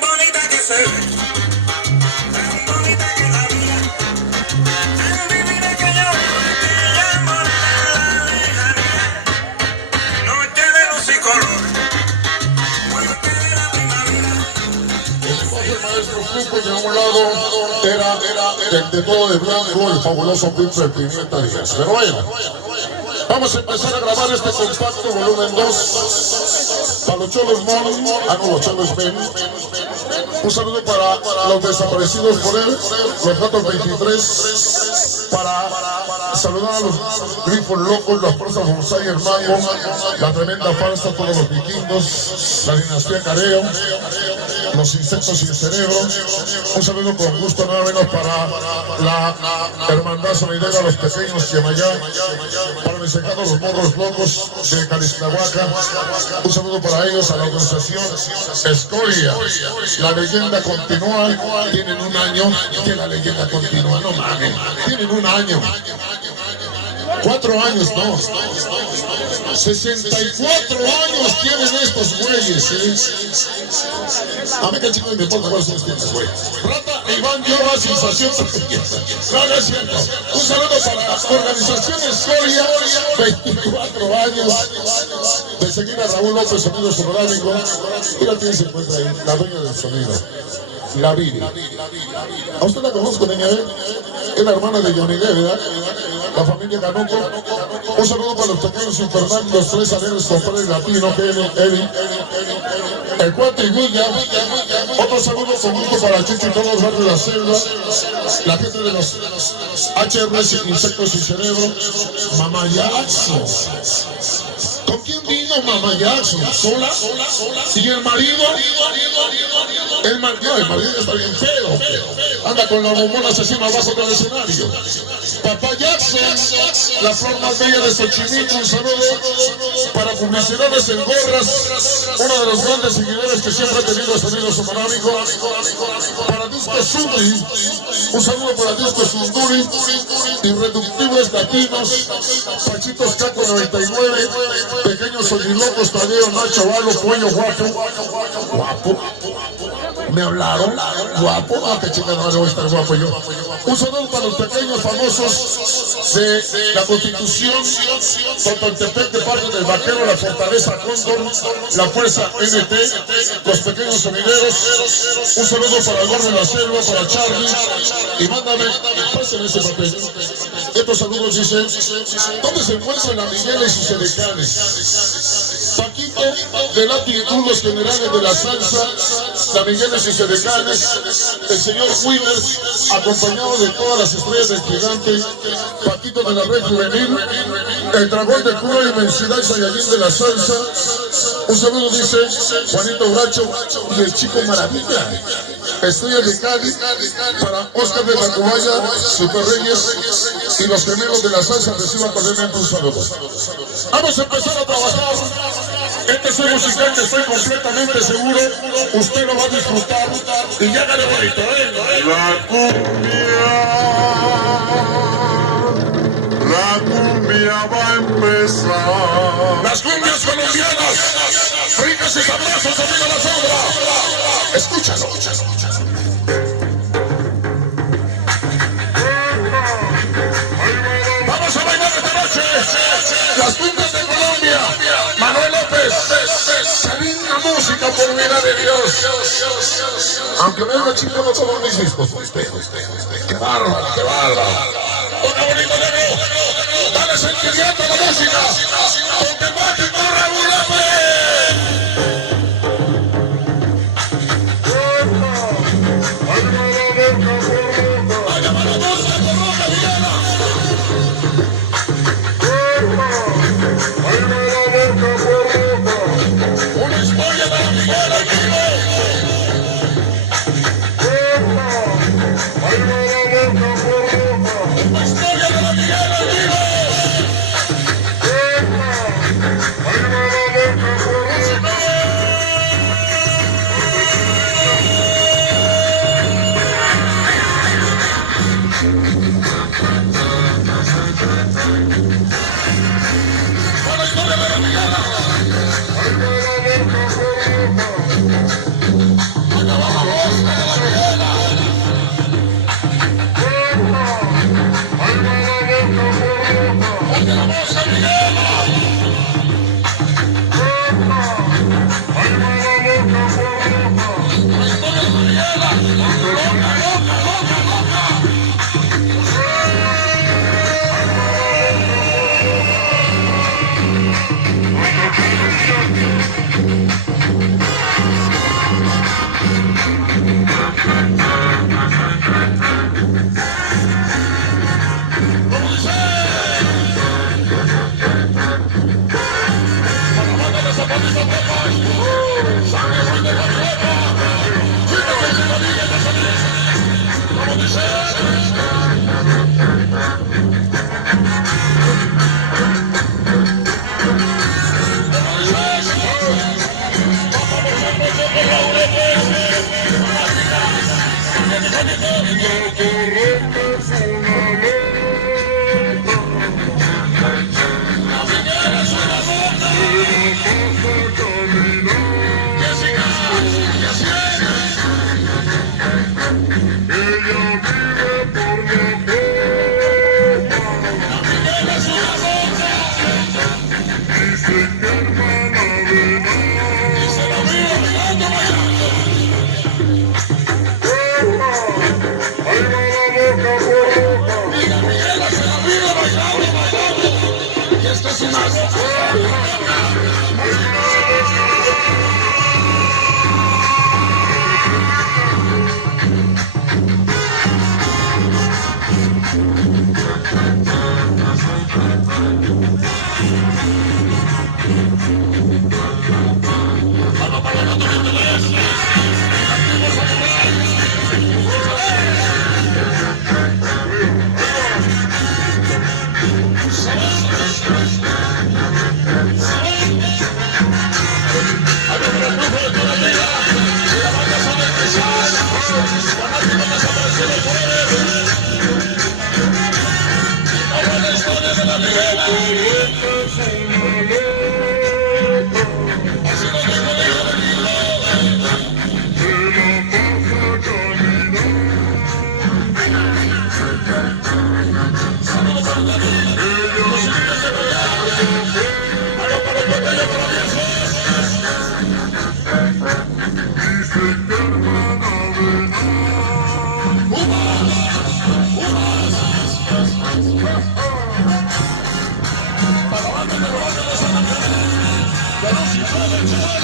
bonita que se ve, tan bonita que la vida, tan divina que yo te llamo la lejanía, noche de luz y color, fuerte de la primavera. El maestro Cuco y a un lado era de todo de blanco el fabuloso Pinto de Pimienta Díaz. Pero bueno, vamos a empezar a grabar este compacto volumen 2 para los cholos monos, no, los cholos ven. Un saludo para los desaparecidos por él, los gatos 23, para saludar a los grifos locos, las fuerzas bonsai hermano, la tremenda farsa, todos los vikingos, la dinastía Careo, los insectos sin cerebro. Un saludo con gusto nada menos para la hermandad sonidera, los pequeños Yemayá, para mis encantos los morros locos de Calixtlahuaca. Un saludo para ellos, a la organización Escoria. La leyenda continúa, tienen un año que la leyenda continúa, no mames, tienen un año. 4 años, no. 64 años tienen estos güeyes, A mí que chico me importa cuáles son los tiempos, güey. Rata e Iván Llora, sensación. No, no es cierto. Un saludo para la organización Escoria, 24 años. De seguir a Raúl López, sonido sonorámico. Mira quién se encuentra ahí, la dueña del sonido. La Vivi. ¿A usted la conozco, doña B? Es la hermana de Johnny D, ¿verdad? La familia Canuco. Un saludo para los pequeños infernales, los 3 alegres compadres latino, Eddie, el cuate y Guilla. Otro saludo con gusto para Chucho y todos los barrios de la selva, la gente de los HR, insectos sin cerebro. Mamá Jackson. ¿Con quién vino Mamá Jackson? ¿Sola? ¿Y el marido? El marido ya está bien feo. Anda con la bombona asesina abajo del escenario. Papá Jackson, la flor más bella de Xochimilco. Un saludo para publicidades en gorras. Uno de los grandes seguidores que siempre ha tenido sonido sonorámico. Para Disco Sunduri. Un saludo para Disco Sunduri. Irreductibles latinos. Pachitos Caco 99. Pequeños solilocos, Tadeo, Nacho, Valo, Pollo, guapo. Me hablaron, guapo, que chica, no voy a estar guapo yo. Un saludo para los pequeños famosos de la Constitución, Totontepec, de parte del Vaquero, la Fortaleza Cóndor, la Fuerza NT, los pequeños sonideros. Un saludo para el barrio de la selva, para Charlie, y mándame, pásenme ese papel. Estos saludos dicen, ¿dónde se encuentran la Miguel y sus edecanes? Paquito de latitud, los generales de la salsa, la Miguel y sus edecanes, el señor Wheelers, acompañado de todas las estrellas del gigante, Paquito de la Red Juvenil, el dragón de pura inmensidad y Sayayín de la salsa. Un saludo dice Juanito Bracho y el Chico Maravilla. Estrella de Cádiz para Oscar de la Cubaya, Super Reyes y los gemelos de la salsa. Reciban cordialmente un saludo. Vamos a empezar a trabajar. Este es un musical que estoy completamente seguro usted lo va a disfrutar. Y ya dale bonito, La cumbia va a empezar. Las cumbias colombianas, ricas y sabrosas, amigo la sombra. Escúchalo. Vamos a bailar esta noche. Las cumbias de Colombia. Manuel López. Qué linda música, por vida de Dios. Aunque me haga chingado todos mis discos. Qué bárbaro, qué bárbaro. Una bonita negro. Dale sentimiento a la música. Porque mágico Raúl López. Para banda de Robaje de San Ángel. De los Chihuahuas.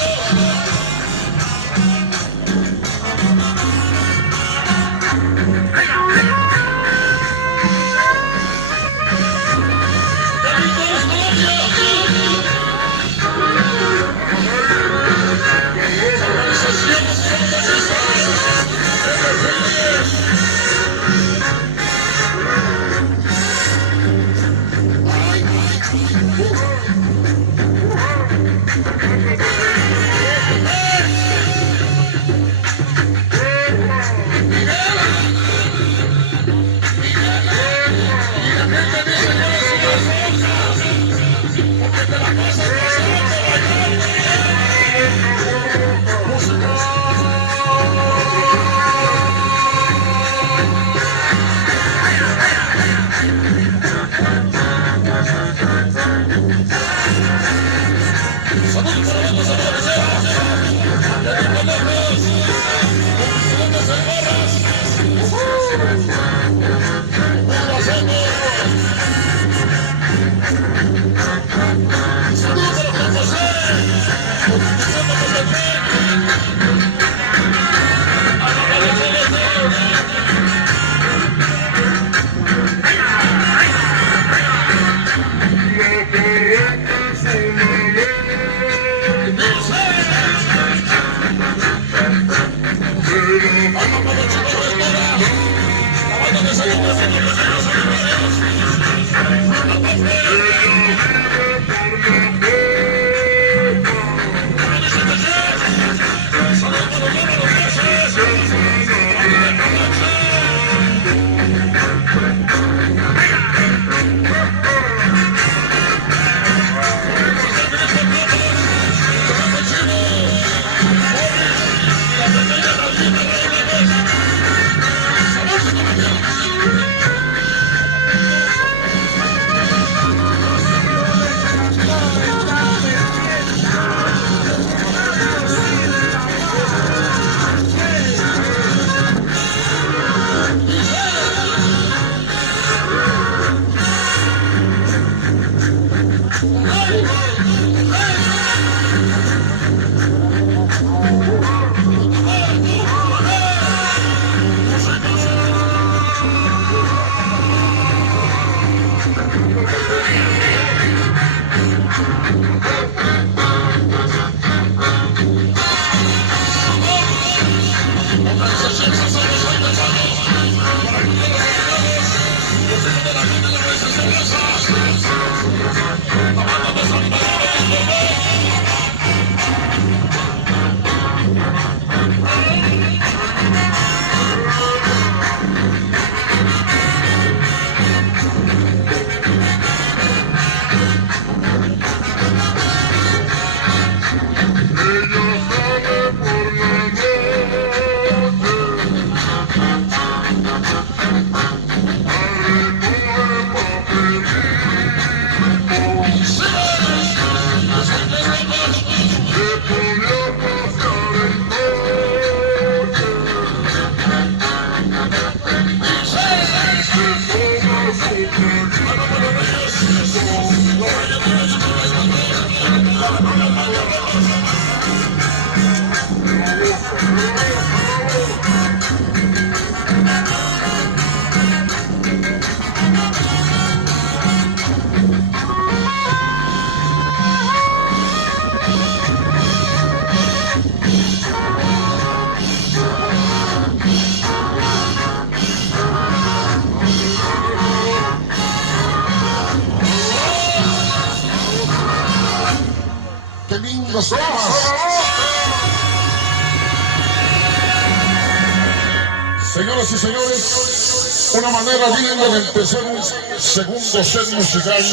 ¡Qué lindos somos! Señoras y señores, una manera linda de empezar un segundo set musical,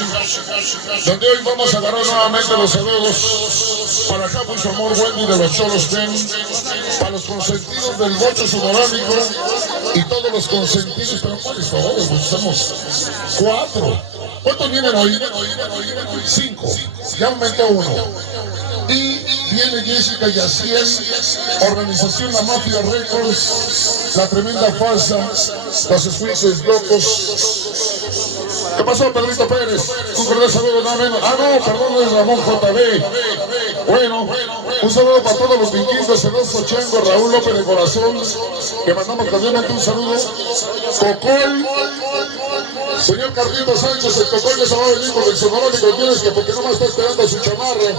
donde hoy vamos a agarrar nuevamente los saludos para acá por su amor Wendy de los Cholos Ten, para los consentidos del Bocho Sonorámico y todos los consentidos, pero ¿cuáles todos? Pues somos 4. ¿Cuántos vienen hoy? 5. Ya aumentó 1. Y viene Jessica Yaciel, organización La Mafia Records, La Tremenda Farsa, Los Esfuerzos Locos. ¿Qué pasó, Pedrito Pérez? Un cordial saludo, nada menos. Ah, no, perdón, es Ramón JB. Bueno, un saludo para todos los vinquistas, Celoso Chango, Raúl López de Corazón, que mandamos cordialmente un saludo. Cocol, señor Carlitos Sánchez, el Cocol que se va a venir con el Sonora de Condiciones, que porque no más está esperando a su chamarra.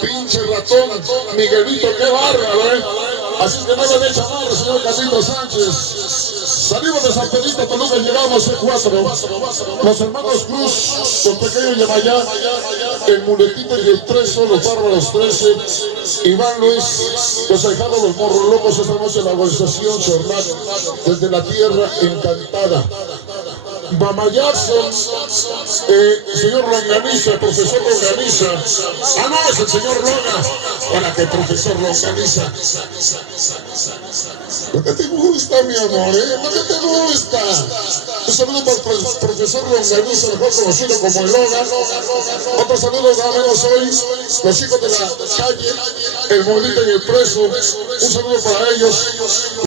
Pinche ratón, Miguelito, qué bárbaro, Así es que no le dé chamarra, señor Carlitos Sánchez. Salimos de San Pedrito, Toluca, llegamos C4. Los hermanos Cruz, los pequeños Yemayá, el Muletito y el Treso, los Bárbaros 13, Iván Luis, los ahijados, los Morros Locos, esta noche la organización Chorlac, desde la tierra encantada. Mama Jackson, señor Longaniza, el profesor Longaniza. Ah, no, es el señor Longa. Hola, que profesor Longaniza. Lo que te gusta, mi amor, lo que te gusta. Un saludo para el profesor Longaniza, mejor conocido como el Loga. Otro saludo, nada menos hoy, los hijos de la calle, el Molito y el Preso. Un saludo para ellos.